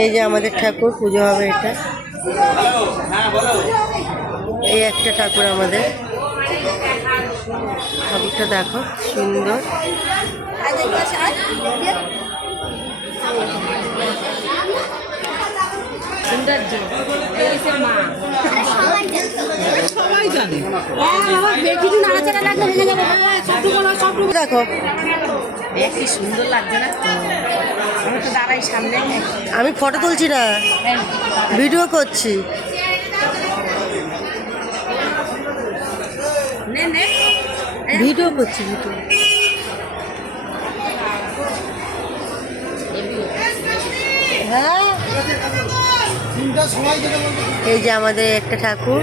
এই যে আমাদের ঠাকুর পুজো হবে, এটা এই একটা ঠাকুর আমাদের। ঠাকুরটা দেখো সুন্দর। দেখো কি সুন্দর লাগছে না? আমি তো দাঁড়াই সামনে, আমি ফটো তুলছি না, ভিডিও করছি। ভিডিও করছি, ভিডিও। হ্যাঁ, এই যে আমাদের একটা ঠাকুর।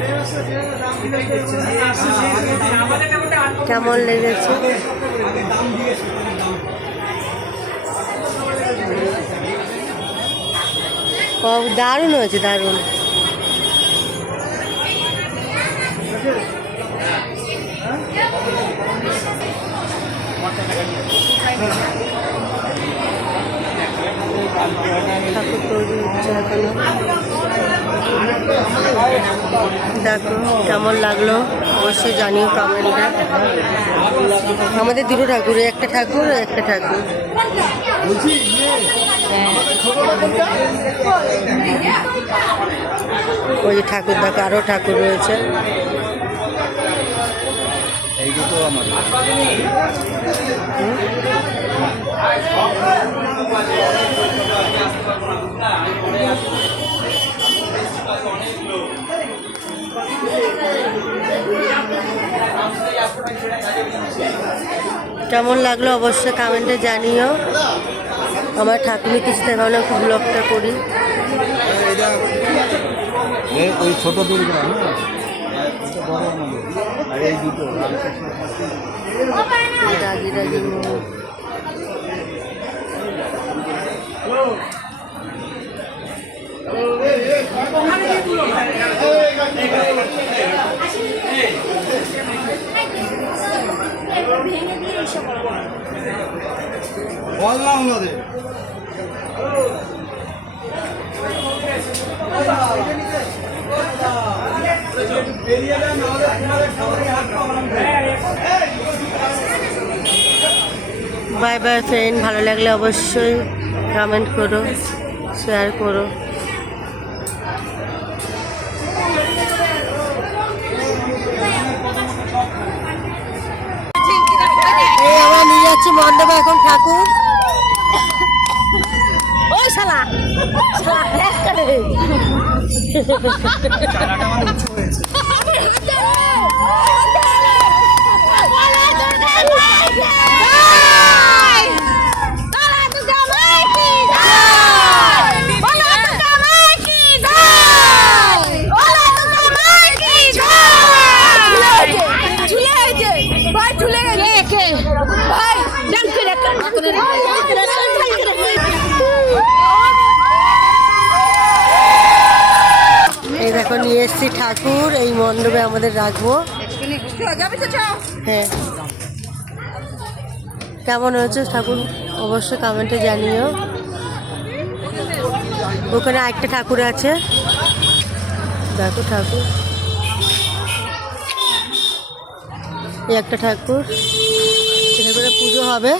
কেমন লেগেছে? দারুণ হয়েছে, দারুণ। ঠাকুর তৈরি হচ্ছে এখনো। দেখো কেমন লাগলো অবশ্যই জানিও কমেন্টে। আমাদের দুটো ঠাকুর, একটা ঠাকুর একটা ঠাকুর। ওই যে ঠাকুর দেখো, আরও ঠাকুর রয়েছে। কেমন লাগলো অবশ্যই কমেন্টে জানিও। আমার ঠাকুরের কিছু দেখানো, একটু ব্লগটা করি। ওই ছোট দুর্গা আর এই দুটো রাগি রাগি মুখ। বললাম ওদের বাই বাই ফ্রেন্ড, ভালো লাগলে অবশ্যই কমেন্ট করো, শেয়ার করো। এই আমরা নিয়ে যাচ্ছি মণ্ডপে এখন ঠাকুর। ওই শালা এই দেখো নিয়ে এসছি ঠাকুর, এই মণ্ডপে আমাদের রাখবো। হ্যাঁ, কেমন হয়েছে ঠাকুর অবশ্যই কমেন্টে জানিও। ওখানে আরেকটা ঠাকুর আছে, দেখো ঠাকুর। এই একটা ঠাকুর, এটা করে পুজো হবে।